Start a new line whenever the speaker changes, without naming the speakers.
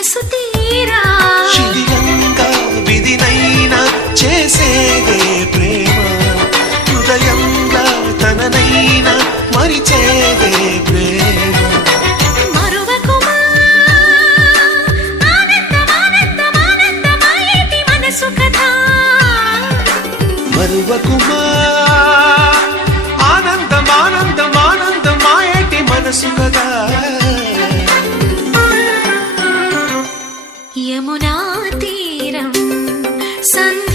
మనసు తీరా
శిథిలంగా విధినైనా చేసేదే ప్రేమ హృదయంగా తననైనా మరిచేదే ప్రేమ
మరువకుమా യമുനാ തീരം സന്ത